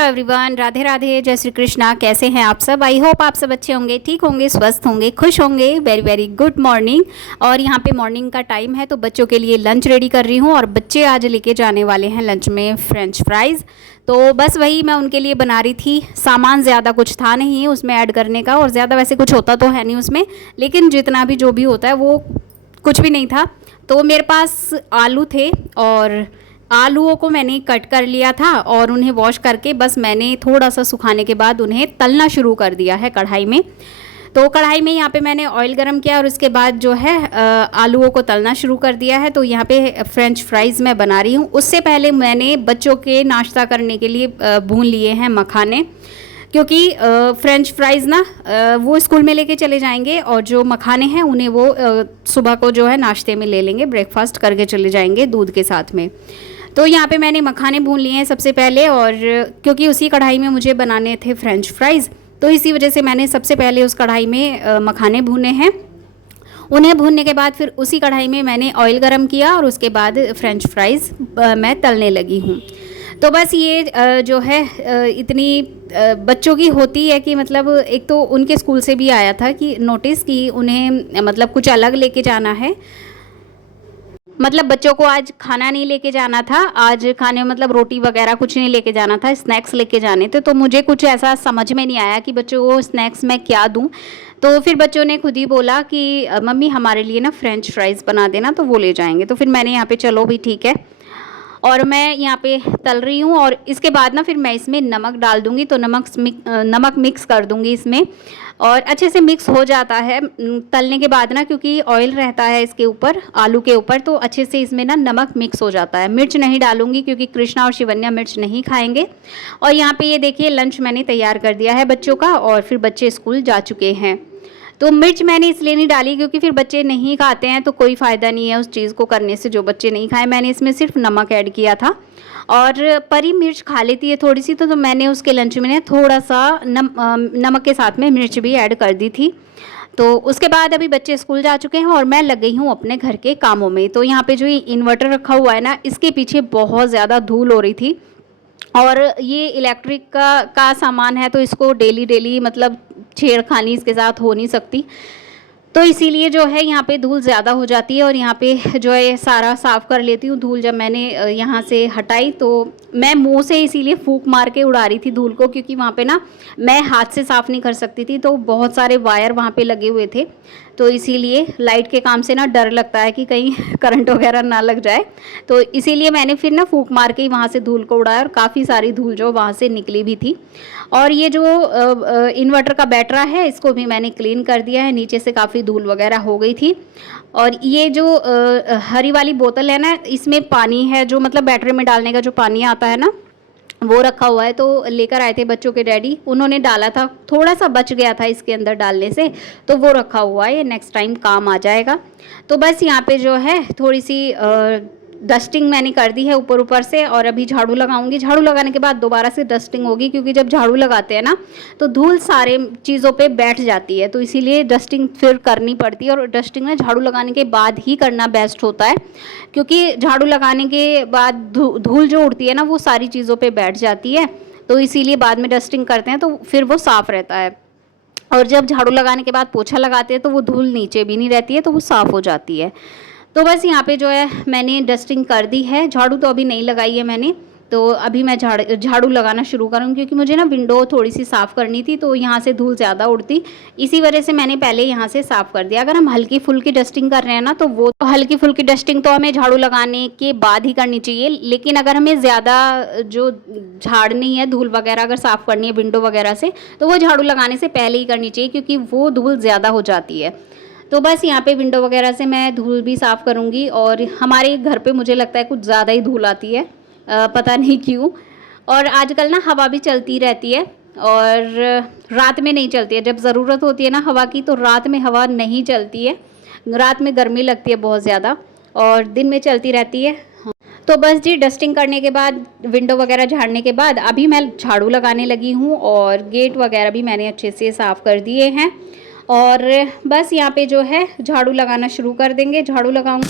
Hello everyone, Radhe Radhe, जय श्री कृष्णा। कैसे हैं आप सब? आई होप आप सब अच्छे होंगे, ठीक होंगे, स्वस्थ होंगे, खुश होंगे। Very very good morning. और यहाँ पे मॉर्निंग का टाइम है तो बच्चों के लिए लंच रेडी कर रही हूँ और बच्चे आज लेके जाने वाले हैं लंच में फ्रेंच फ्राइज़। तो बस वही मैं उनके लिए बना रही थी। सामान ज़्यादा कुछ था नहीं उसमें ऐड करने का, और ज़्यादा वैसे कुछ होता तो है नहीं उसमें, लेकिन जितना भी जो भी होता है वो कुछ भी नहीं था। तो मेरे पास आलू थे और आलूओं को मैंने कट कर लिया था और उन्हें वॉश करके बस मैंने थोड़ा सा सुखाने के बाद उन्हें तलना शुरू कर दिया है कढ़ाई में। तो कढ़ाई में यहाँ पे मैंने ऑयल गरम किया और उसके बाद जो है आलूओं को तलना शुरू कर दिया है। तो यहाँ पे फ्रेंच फ्राइज़ मैं बना रही हूँ। उससे पहले मैंने बच्चों के नाश्ता करने के लिए भून लिए हैं मखाने, क्योंकि फ्रेंच फ्राइज़ ना वो स्कूल में लेके चले जाएंगे और जो मखाने हैं उन्हें वो सुबह को जो है नाश्ते में ले लेंगे, ब्रेकफास्ट करके चले जाएंगे दूध के साथ में। तो यहाँ पे मैंने मखाने भून लिए हैं सबसे पहले, और क्योंकि उसी कढ़ाई में मुझे बनाने थे फ्रेंच फ्राइज़ तो इसी वजह से मैंने सबसे पहले उस कढ़ाई में मखाने भूने हैं। उन्हें भूनने के बाद फिर उसी कढ़ाई में मैंने ऑयल गरम किया और उसके बाद फ्रेंच फ्राइज़ मैं तलने लगी हूँ। तो बस ये जो है इतनी बच्चों की होती है कि मतलब एक तो उनके स्कूल से भी आया था कि नोटिस कि उन्हें मतलब कुछ अलग लेके जाना है। मतलब बच्चों को आज खाना नहीं लेके जाना था, आज खाने में मतलब रोटी वगैरह कुछ नहीं लेके जाना था, स्नैक्स लेके जाने थे। तो मुझे कुछ ऐसा समझ में नहीं आया कि बच्चों को स्नैक्स में क्या दूं। तो फिर बच्चों ने खुद ही बोला कि मम्मी हमारे लिए ना फ्रेंच फ्राइज़ बना देना, तो वो ले जाएंगे। तो फिर मैंने यहाँ पे चलो भी ठीक है, और मैं यहाँ पे तल रही हूँ। और इसके बाद ना फिर मैं इसमें नमक डाल दूँगी, तो नमक मिक्स कर दूँगी इसमें, और अच्छे से मिक्स हो जाता है तलने के बाद ना, क्योंकि ऑयल रहता है इसके ऊपर, आलू के ऊपर, तो अच्छे से इसमें ना नमक मिक्स हो जाता है। मिर्च नहीं डालूंगी क्योंकि कृष्णा और शिवन्या मिर्च नहीं खाएंगे। और यहाँ पे ये देखिए लंच मैंने तैयार कर दिया है बच्चों का, और फिर बच्चे स्कूल जा चुके हैं। तो मिर्च मैंने इसलिए नहीं डाली क्योंकि फिर बच्चे नहीं खाते हैं तो कोई फ़ायदा नहीं है उस चीज़ को करने से जो बच्चे नहीं खाए। मैंने इसमें सिर्फ नमक ऐड किया था, और परी मिर्च खा लेती है थोड़ी सी, तो मैंने उसके लंच में थोड़ा सा नमक के साथ में मिर्च भी ऐड कर दी थी। तो उसके बाद अभी बच्चे स्कूल जा चुके हैं और मैं लग गई हूँ अपने घर के कामों में। तो यहाँ पे जो ये इन्वर्टर रखा हुआ है ना, इसके पीछे बहुत ज़्यादा धूल हो रही थी, और ये इलेक्ट्रिक का सामान है तो इसको डेली डेली मतलब छेड़खानी इसके साथ हो नहीं सकती। तो इसीलिए जो है यहाँ पे धूल ज़्यादा हो जाती है, और यहाँ पे जो है सारा साफ़ कर लेती हूँ धूल। जब मैंने यहाँ से हटाई तो मैं मुंह से इसीलिए फूंक मार के उड़ा रही थी धूल को, क्योंकि वहाँ पे ना मैं हाथ से साफ़ नहीं कर सकती थी, तो बहुत सारे वायर वहाँ पे लगे हुए थे। तो इसीलिए लाइट के काम से ना डर लगता है कि कहीं करंट वगैरह ना लग जाए, तो इसीलिए मैंने फिर ना फूंक मार के ही वहाँ से धूल को उड़ाया, और काफ़ी सारी धूल जो वहाँ से निकली भी थी। और ये जो इन्वर्टर का बैटरा है इसको भी मैंने क्लीन कर दिया है, नीचे से काफ़ी धूल वगैरह हो गई थी। और ये जो हरी वाली बोतल है ना, इसमें पानी है जो मतलब बैटरी में डालने का जो पानी आता है ना, वो रखा हुआ है। तो लेकर आए थे बच्चों के डैडी, उन्होंने डाला था, थोड़ा सा बच गया था इसके अंदर डालने से, तो वो रखा हुआ है, ये नेक्स्ट टाइम काम आ जाएगा। तो बस यहाँ पे जो है थोड़ी सी डस्टिंग मैंने कर दी है ऊपर ऊपर से, और अभी झाड़ू लगाऊंगी। झाड़ू लगाने के बाद दोबारा से डस्टिंग होगी, क्योंकि जब झाड़ू लगाते हैं ना तो धूल सारे चीज़ों पे बैठ जाती है, तो इसीलिए डस्टिंग फिर करनी पड़ती है। और डस्टिंग ना झाड़ू लगाने के बाद ही करना बेस्ट होता है, क्योंकि झाड़ू लगाने के बाद धूल जो उड़ती है ना वो सारी चीज़ों पर बैठ जाती है, तो इसीलिए बाद में डस्टिंग करते हैं तो फिर वो साफ़ रहता है। और जब झाड़ू लगाने के बाद पोछा लगाते हैं तो वो धूल नीचे भी नहीं रहती है, तो वो साफ़ हो जाती है। तो बस यहाँ पे जो है मैंने डस्टिंग कर दी है, झाड़ू तो अभी नहीं लगाई है मैंने। तो अभी मैं झाड़ू लगाना शुरू करूँगी, क्योंकि मुझे ना विंडो थोड़ी सी साफ़ करनी थी, तो यहाँ से धूल ज़्यादा उड़ती, इसी वजह से मैंने पहले यहाँ से साफ़ कर दिया। अगर हम हल्की फुल्की डस्टिंग कर रहे हैं ना, तो वो तो हल्की फुल्की डस्टिंग तो हमें झाड़ू लगाने के बाद ही करनी चाहिए, लेकिन अगर हमें ज़्यादा जो झाड़नी है, धूल वगैरह अगर साफ़ करनी है विंडो वगैरह से, तो वो झाड़ू लगाने से पहले ही करनी चाहिए, क्योंकि वो धूल ज़्यादा हो जाती है। तो बस यहाँ पे विंडो वगैरह से मैं धूल भी साफ़ करूँगी। और हमारे घर पे मुझे लगता है कुछ ज़्यादा ही धूल आती है, पता नहीं क्यों। और आजकल ना हवा भी चलती रहती है, और रात में नहीं चलती है। जब ज़रूरत होती है ना हवा की, तो रात में हवा नहीं चलती है, रात में गर्मी लगती है बहुत ज़्यादा, और दिन में चलती रहती है। तो बस जी डस्टिंग करने के बाद, विंडो वगैरह झाड़ने के बाद अभी मैं झाड़ू लगाने लगी हूँ, और गेट वगैरह भी मैंने अच्छे से साफ़ कर दिए हैं। और बस यहाँ पे जो है झाड़ू लगाना शुरू कर देंगे। झाड़ू लगाऊंगी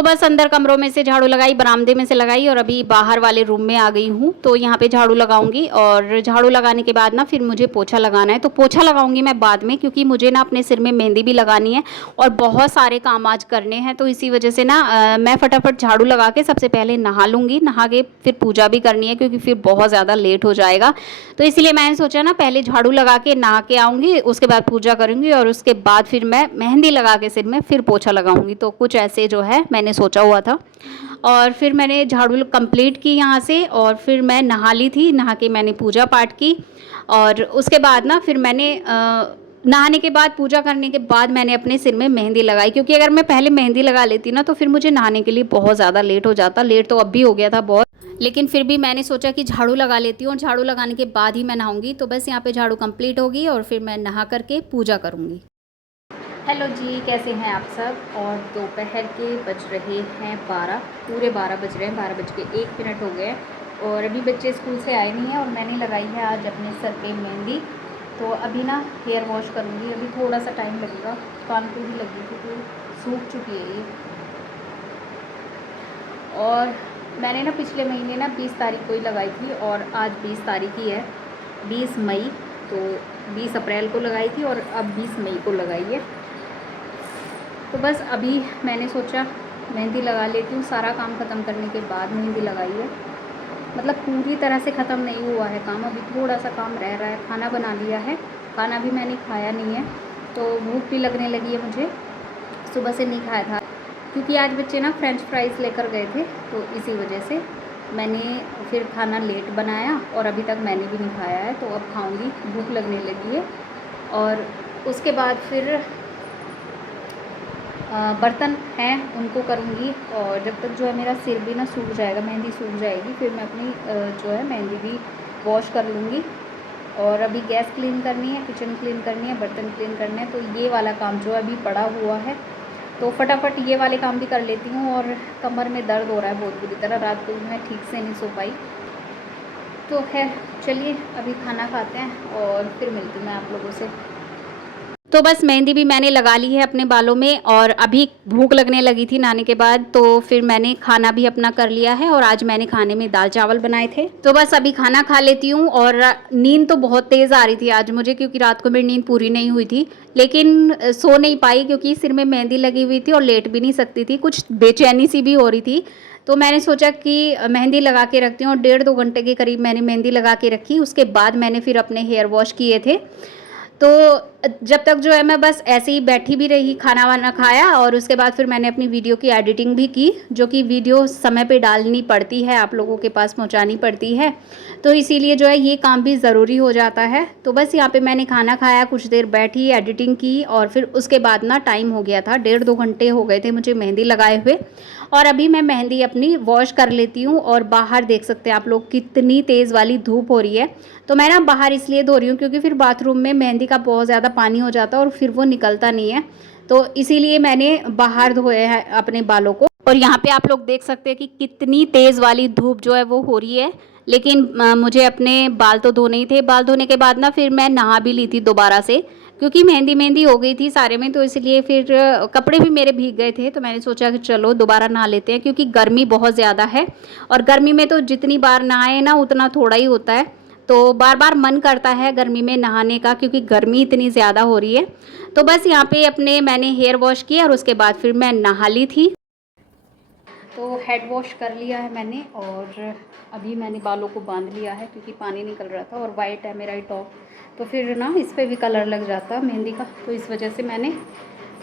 तो बस अंदर कमरों में से झाड़ू लगाई, बरामदे में से लगाई और अभी बाहर वाले रूम में आ गई हूँ। तो यहाँ पे झाड़ू लगाऊंगी और झाड़ू लगाने के बाद ना फिर मुझे पोछा लगाना है। तो पोछा लगाऊंगी मैं बाद में, क्योंकि मुझे ना अपने सिर में मेहंदी भी लगानी है और बहुत सारे काम आज करने हैं। तो इसी वजह से ना मैं फटाफट झाड़ू लगा के सबसे पहले नहा लूँगी, नहा के फिर पूजा भी करनी है, क्योंकि फिर बहुत ज़्यादा लेट हो जाएगा। तो इसलिए मैंने सोचा ना पहले झाड़ू लगा के नहा के आऊँगी, उसके बाद पूजा करूँगी और उसके बाद फिर मैं मेहंदी लगा के सिर में फिर पोछा लगाऊँगी। तो कुछ ऐसे जो है मैंने सोचा हुआ था। और फिर मैंने झाड़ू कंप्लीट की यहाँ से और फिर मैं नहा ली थी। नहा के मैंने पूजा पाठ की और उसके बाद ना फिर मैंने नहाने के बाद पूजा करने के बाद मैंने अपने सिर में मेहंदी लगाई, क्योंकि अगर मैं पहले मेहंदी लगा लेती ना तो फिर मुझे नहाने के लिए बहुत ज़्यादा लेट हो जाता। लेट तो अब भी हो गया था बहुत, लेकिन फिर भी मैंने सोचा कि झाड़ू लगा लेती हूँ और झाड़ू लगाने के बाद ही मैं नहाऊंगी। तो बस यहाँ पे झाड़ू कंप्लीट होगी और फिर मैं नहा करके पूजा करूँगी। हेलो जी, कैसे हैं आप सब। और दोपहर के बज रहे हैं 12, पूरे 12 बज रहे हैं, 12:01 हो गए और अभी बच्चे स्कूल से आए नहीं हैं और मैंने लगाई है आज अपने सर पे मेहंदी। तो अभी ना हेयर वॉश करूँगी, अभी थोड़ा सा टाइम लगेगा, कान पे भी लगी थी तो सूख चुकी है ये। और मैंने ना पिछले महीने ना 20 तारीख को ही लगाई थी और आज 20 तारीख ही है, 20 मई। तो 20 अप्रैल को लगाई थी और अब 20 मई को लगाई है। तो बस अभी मैंने सोचा मेहंदी लगा लेती हूँ, सारा काम ख़त्म करने के बाद मेहंदी लगाई है। मतलब पूरी तरह से ख़त्म नहीं हुआ है काम, अभी थोड़ा सा काम रह रहा है। खाना बना लिया है, खाना भी मैंने खाया नहीं है, तो भूख भी लगने लगी है मुझे। सुबह से नहीं खाया था क्योंकि आज बच्चे ना फ्रेंच फ्राइज़ लेकर गए थे, तो इसी वजह से मैंने फिर खाना लेट बनाया और अभी तक मैंने भी नहीं खाया है। तो अब खाऊँगी, भूख लगने लगी है। और उसके बाद फिर बर्तन हैं उनको करूँगी और जब तक जो है मेरा सिर भी ना सूख जाएगा, मेहंदी सूख जाएगी, फिर मैं अपनी जो है मेहंदी भी वॉश कर लूँगी। और अभी गैस क्लीन करनी है, किचन क्लीन करनी है, बर्तन क्लीन करने हैं। तो ये वाला काम जो है अभी पड़ा हुआ है, तो फटाफट ये वाले काम भी कर लेती हूँ। और कमर में दर्द हो रहा है बहुत बुरी तरह, रात को मैं ठीक से नहीं सो पाई। तो खैर चलिए अभी खाना खाते हैं और फिर मिलती हूँ मैं आप लोगों से। तो बस मेहंदी भी मैंने लगा ली है अपने बालों में और अभी भूख लगने लगी थी नहाने के बाद, तो फिर मैंने खाना भी अपना कर लिया है। और आज मैंने खाने में दाल चावल बनाए थे। तो बस अभी खाना खा लेती हूँ। और नींद तो बहुत तेज़ आ रही थी आज मुझे, क्योंकि रात को मेरी नींद पूरी नहीं हुई थी, लेकिन सो नहीं पाई क्योंकि सिर में मेहंदी लगी हुई थी और लेट भी नहीं सकती थी, कुछ बेचैनी सी भी हो रही थी। तो मैंने सोचा कि मेहंदी लगा के रखती हूँ और 1.5-2 घंटे के करीब मैंने मेहंदी लगा के रखी। उसके बाद मैंने फिर अपने हेयर वॉश किए थे। तो जब तक जो है मैं बस ऐसे ही बैठी भी रही, खाना वाना खाया और उसके बाद फिर मैंने अपनी वीडियो की एडिटिंग भी की, जो कि वीडियो समय पे डालनी पड़ती है, आप लोगों के पास पहुंचानी पड़ती है, तो इसीलिए जो है ये काम भी ज़रूरी हो जाता है। तो बस यहाँ पे मैंने खाना खाया, कुछ देर बैठी, एडिटिंग की और फिर उसके बाद ना टाइम हो गया था, 1.5-2 घंटे हो गए थे मुझे मेहंदी लगाए हुए। और अभी मैं मेहंदी अपनी वॉश कर लेती हूँ। और बाहर देख सकते हैं आप लोग कितनी तेज़ वाली धूप हो रही है। तो मैं ना बाहर इसलिए धो रही हूँ क्योंकि फिर बाथरूम में मेहंदी का बहुत ज़्यादा पानी हो जाता है और फिर वो निकलता नहीं है, तो इसीलिए मैंने बाहर धोए हैं अपने बालों को। और यहाँ पे आप लोग देख सकते हैं कि कितनी तेज़ वाली धूप जो है वो हो रही है, लेकिन मुझे अपने बाल तो धोने ही थे। बाल धोने के बाद ना फिर मैं नहा भी ली थी दोबारा से, क्योंकि मेहंदी हो गई थी सारे में, तो इसलिए फिर कपड़े भी मेरे भीग गए थे। तो मैंने सोचा कि चलो दोबारा नहा लेते हैं, क्योंकि गर्मी बहुत ज़्यादा है और गर्मी में तो जितनी बार नहाए ना उतना थोड़ा ही होता है, तो बार बार मन करता है गर्मी में नहाने का, क्योंकि गर्मी इतनी ज़्यादा हो रही है। तो बस यहाँ पे अपने मैंने हेयर वॉश किया और उसके बाद फिर मैं नहा ली थी। तो हेड वॉश कर लिया है मैंने और अभी मैंने बालों को बांध लिया है, क्योंकि पानी निकल रहा था और वाइट है मेरा टॉप, तो फिर ना इस पर भी कलर लग जाता मेहंदी का, तो इस वजह से मैंने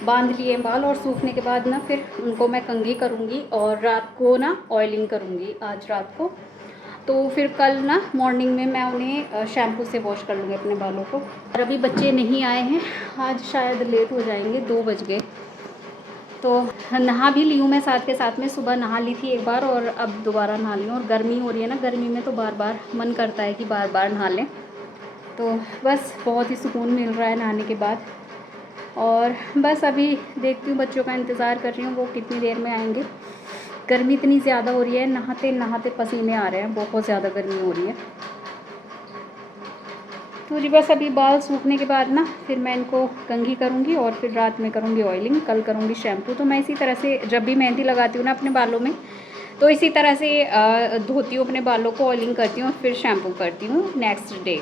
बांध लिए बाल। और सूखने के बाद ना फिर उनको मैं कंघी करूँगी और रात को ना ऑयलिंग करूँगी आज रात को। तो फिर कल ना मॉर्निंग में मैं उन्हें शैम्पू से वॉश कर लूँगी अपने बालों को। और अभी बच्चे नहीं आए हैं, आज शायद लेट हो जाएंगे, 2 बज गए। तो नहा भी ली हूँ मैं साथ के साथ में, सुबह नहा ली थी एक बार और अब दोबारा नहा ली हूँ। और गर्मी हो रही है ना, गर्मी में तो बार बार मन करता है कि बार बार नहा लें, तो बस बहुत ही सुकून मिल रहा है नहाने के बाद। और बस अभी देखती हूँ, बच्चों का इंतज़ार कर रही हूँ, वो कितनी देर में आएंगे। गर्मी इतनी ज़्यादा हो रही है, नहाते नहाते पसीने आ रहे हैं, बहुत ज़्यादा गर्मी हो रही है। तो जी बस अभी बाल सूखने के बाद ना फिर मैं इनको कंघी करूँगी और फिर रात में करूँगी ऑयलिंग, कल करूँगी शैम्पू। तो मैं इसी तरह से जब भी मेहंदी लगाती हूँ ना अपने बालों में, तो इसी तरह से धोती हूँ अपने बालों को, ऑयलिंग करती हूँ और फिर शैम्पू करती हूँ नेक्स्ट डे।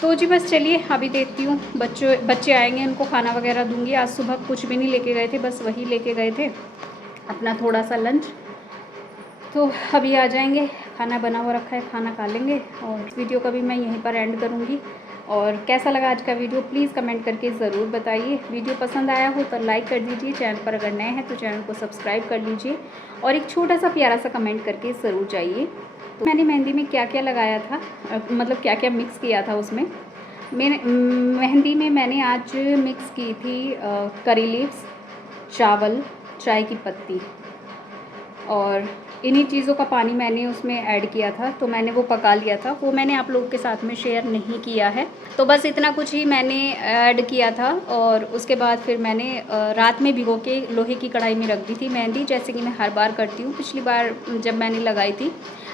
तो जी बस चलिए अभी देखती हूँ, बच्चे आएंगे, उनको खाना वगैरह दूँगी। आज सुबह कुछ भी नहीं लेके गए थे, बस वही लेके गए थे अपना थोड़ा सा लंच। तो अभी आ जाएंगे, खाना बना हुआ रखा है, खाना खा लेंगे। और इस वीडियो का भी मैं यहीं पर एंड करूँगी। और कैसा लगा आज का वीडियो प्लीज़ कमेंट करके ज़रूर बताइए। वीडियो पसंद आया हो तो लाइक कर दीजिए, चैनल पर अगर नए हैं तो चैनल को सब्सक्राइब कर लीजिए और एक छोटा सा प्यारा सा कमेंट करके ज़रूर जाइए। तो मैंने मेहंदी में क्या क्या लगाया था, मतलब क्या क्या मिक्स किया था उसमें। मैंने मेहंदी में मैंने आज मिक्स की थी करी लीव्स, चावल, चाय की पत्ती और इन्हीं चीज़ों का पानी मैंने उसमें ऐड किया था। तो मैंने वो पका लिया था, वो मैंने आप लोगों के साथ में शेयर नहीं किया है। तो बस इतना कुछ ही मैंने ऐड किया था और उसके बाद फिर मैंने रात में भिगो के लोहे की कढ़ाई में रख दी थी मेहंदी, जैसे कि मैं हर बार करती हूँ। पिछली बार जब मैंने लगाई थी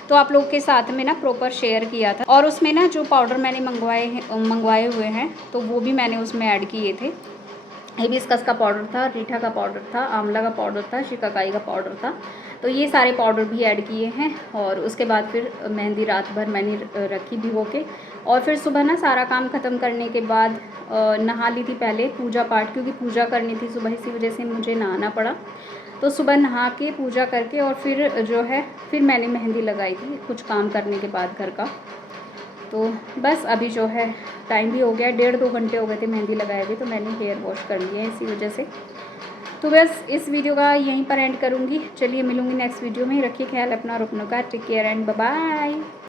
तो आप लोगों के साथ में ना प्रॉपर शेयर किया था। और उसमें ना जो पाउडर मैंने मंगवाए हुए हैं तो वो भी मैंने उसमें ऐड किए थे। हिबिस्कस का पाउडर था, रीठा का पाउडर था, आंवला का पाउडर था, शिकाकाई का पाउडर था। तो ये सारे पाउडर भी ऐड किए हैं। और उसके बाद फिर मेहंदी रात भर मैंने रखी भिगो के। और फिर सुबह ना सारा काम ख़त्म करने के बाद नहा ली थी पहले, पूजा पाठ, क्योंकि पूजा करनी थी सुबह, इसी वजह से मुझे नहाना पड़ा। तो सुबह नहा के पूजा करके और फिर जो है फिर मैंने मेहंदी लगाई थी कुछ काम करने के बाद घर का। तो बस अभी जो है टाइम भी हो गया, 1.5-2 घंटे हो गए थे मेहंदी लगाए हुए, तो मैंने हेयर वॉश कर लिया है इसी वजह से। तो बस इस वीडियो का यहीं पर एंड करूँगी। चलिए मिलूँगी नेक्स्ट वीडियो में। रखिए ख्याल अपना और अपनों का। Take care and bye bye.